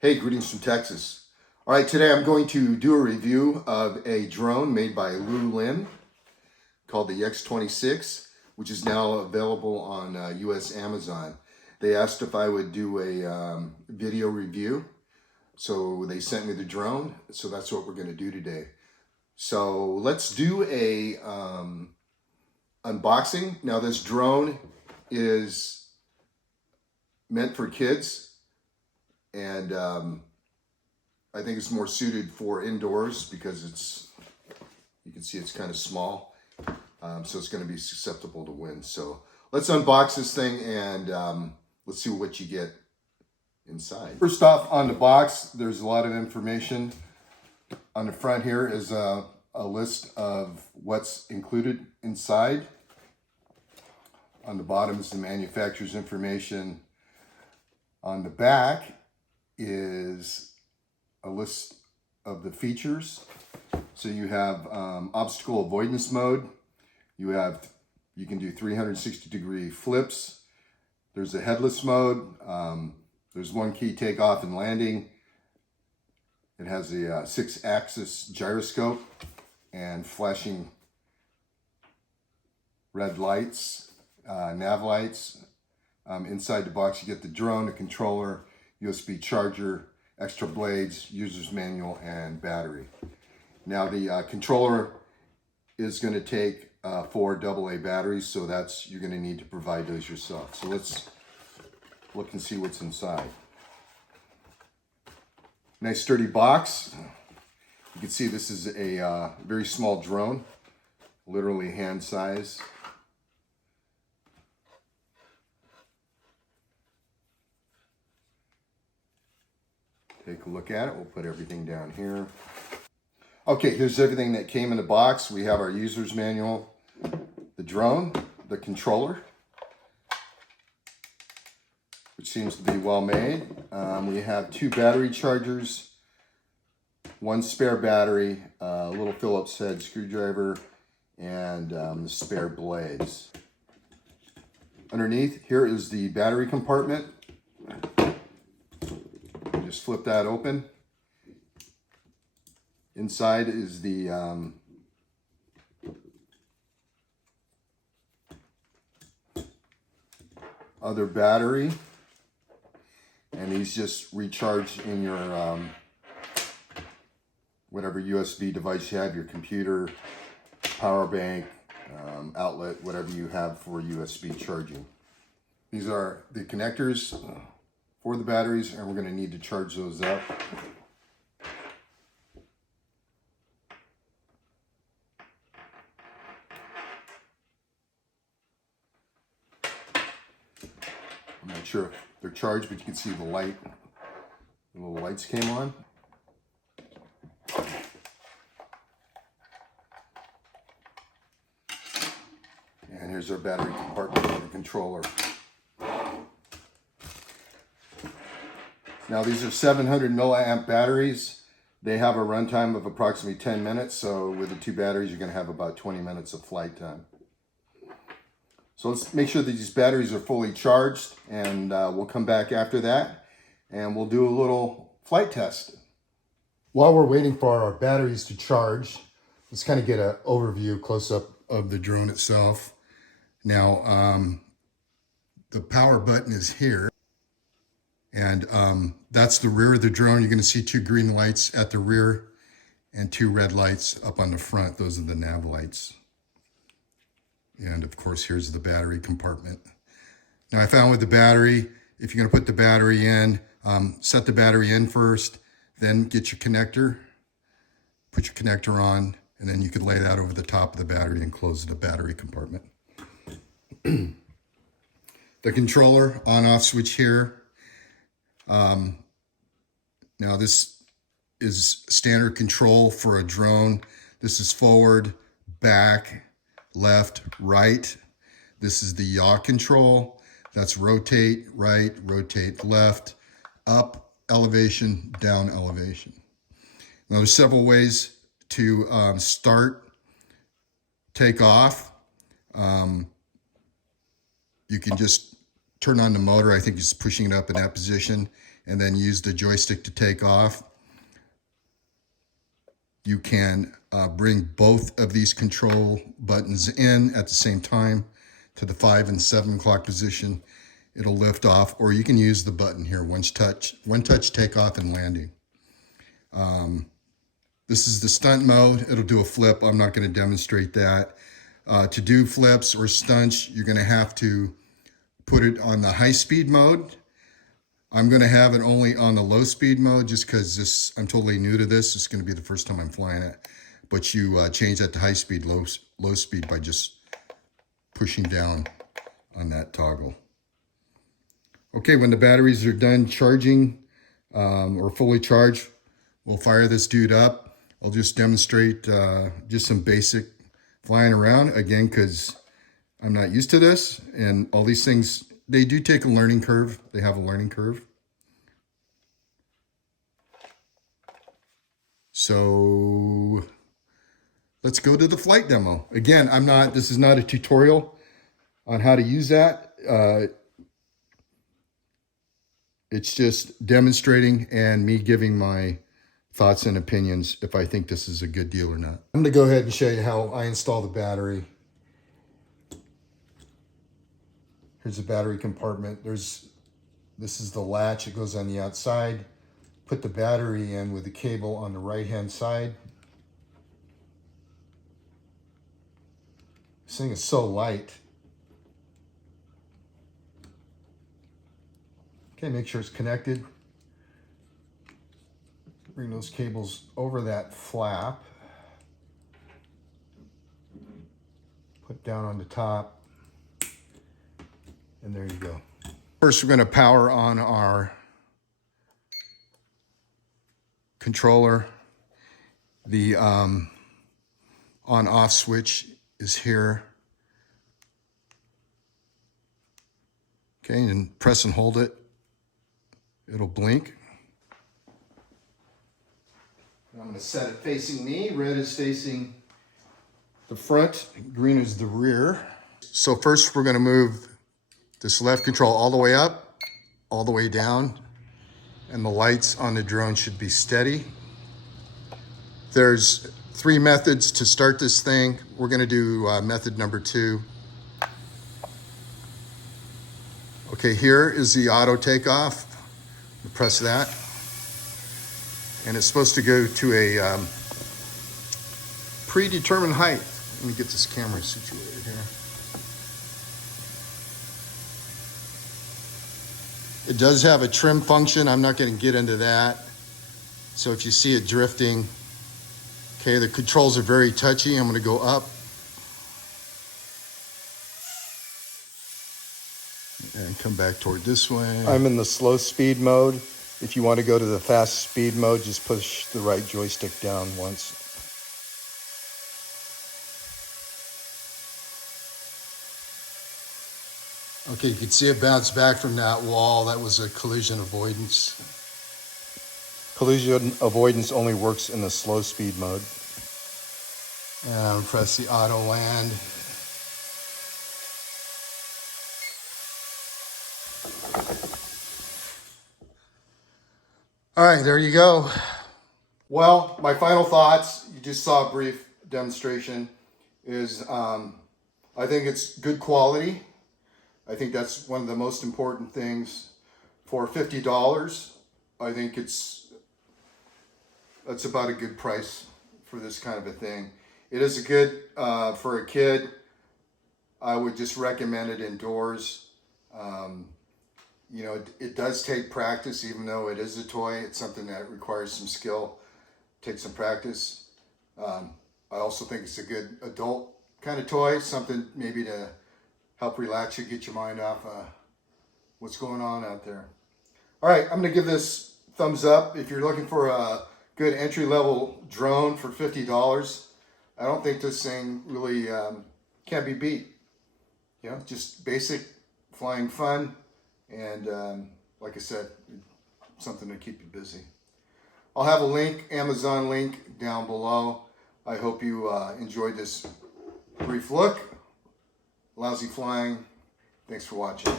Hey, greetings from Texas. All right, today I'm going to do a review of a drone made by Loolinn called the X-26, which is now available on US Amazon. They asked if I would do a video review, so they sent me the drone, so that's what we're going to do today. So let's do a unboxing. Now this drone is meant for kids, and I think it's more suited for indoors because you can see it's kind of small, so it's going to be susceptible to wind. So let's unbox this thing and let's see what you get inside. First off, on the box, there's a lot of information. On the front here is a list of what's included inside. On the bottom is the manufacturer's information. On the back is a list of the features. So you have obstacle avoidance mode. You can do 360-degree flips. There's a headless mode. There's one key takeoff and landing. It has a 6-axis gyroscope and flashing red lights, nav lights. Inside the box, you get the drone, a controller, USB charger, extra blades, user's manual, and battery. Now the controller is going to take 4 AA batteries, so you're going to need to provide those yourself. So let's look and see what's inside. Nice sturdy box. You can see this is a very small drone, literally hand size. Take a look at it. We'll put everything down here. Okay, here's everything that came in the box. We have our user's manual, the drone, the controller, which seems to be well made. We have 2 battery chargers, 1 spare battery, a little Phillips head screwdriver, and the spare blades. Underneath here is the battery compartment. Just flip that open. Inside is the other battery, and these just recharge in your whatever USB device you have, your computer, power bank, outlet, whatever you have for USB charging. These are the connectors for the batteries, and we're going to need to charge those up. I'm not sure if they're charged, but you can see the light. The little lights came on. And here's our battery compartment for the controller. Now these are 700 milliamp batteries. They have a runtime of approximately 10 minutes. So with the 2 batteries, you're going to have about 20 minutes of flight time. So let's make sure that these batteries are fully charged, and we'll come back after that and we'll do a little flight test. While we're waiting for our batteries to charge, let's kind of get an overview, close-up of the drone itself. Now, the power button is here. And that's the rear of the drone. You're going to see 2 green lights at the rear and 2 red lights up on the front. Those are the nav lights. And of course, here's the battery compartment. Now I found with the battery, if you're going to put the battery in, set the battery in first, then get your connector, put your connector on, and then you could lay that over the top of the battery and close the battery compartment. The controller on-off switch here. Now this is standard control for a drone. This is forward, back, left, right. This is the yaw control. That's rotate right, rotate left, up elevation, down elevation. Now there's several ways to start, take off. You can just turn on the motor. I think just pushing it up in that position, and then use the joystick to take off. You can bring both of these control buttons in at the same time to the 5 and 7 o'clock position. It'll lift off, or you can use the button here, one touch takeoff and landing. This is the stunt mode. It'll do a flip. I'm not going to demonstrate that. To do flips or stunts, you're going to have to put it on the high speed mode. I'm going to have it only on the low speed mode just because I'm totally new to this. It's going to be the first time I'm flying it. But you change that to high speed, low speed by just pushing down on that toggle. Okay, when the batteries are done charging or fully charged, we'll fire this dude up. I'll just demonstrate just some basic flying around again because I'm not used to this, and all these things, they do take a learning curve. They have a learning curve. So let's go to the flight demo. Again, this is not a tutorial on how to use that. It's just demonstrating and me giving my thoughts and opinions if I think this is a good deal or not. I'm gonna go ahead and show you how I install the battery. Here's the battery compartment. This is the latch. It goes on the outside. Put the battery in with the cable on the right-hand side. This thing is so light. Okay, make sure it's connected. Bring those cables over that flap. Put down on the top. And there you go. First, we're going to power on our controller. The on-off switch is here. Okay, and press and hold it. It'll blink. I'm going to set it facing me. Red is facing the front. Green is the rear. So first, we're going to move this left control all the way up, all the way down, and the lights on the drone should be steady. There's 3 methods to start this thing. We're gonna do method number 2. Okay, here is the auto takeoff. Press that. And it's supposed to go to a predetermined height. Let me get this camera situated here. It does have a trim function. I'm not going to get into that. So if you see it drifting, okay, the controls are very touchy. I'm going to go up. And come back toward this way. I'm in the slow speed mode. If you want to go to the fast speed mode, just push the right joystick down once. Okay, you can see it bounce back from that wall. That was a collision avoidance. Collision avoidance only works in the slow speed mode. And press the auto land. All right, there you go. Well, my final thoughts, you just saw a brief demonstration, is I think it's good quality. I think that's one of the most important things. For $50, I think that's about a good price for this kind of a thing. It is a good, for a kid, I would just recommend it indoors. You know, it does take practice, even though it is a toy. It's something that requires some skill, takes some practice. I also think it's a good adult kind of toy, something maybe to help relax you, get your mind off what's going on out there. All right, I'm gonna give this thumbs up. If you're looking for a good entry-level drone for $50, I don't think this thing really can be beat. You know, just basic flying fun, and like I said, something to keep you busy. I'll have a link, Amazon link, down below. I hope you enjoyed this brief look. Lousy flying. Thanks for watching.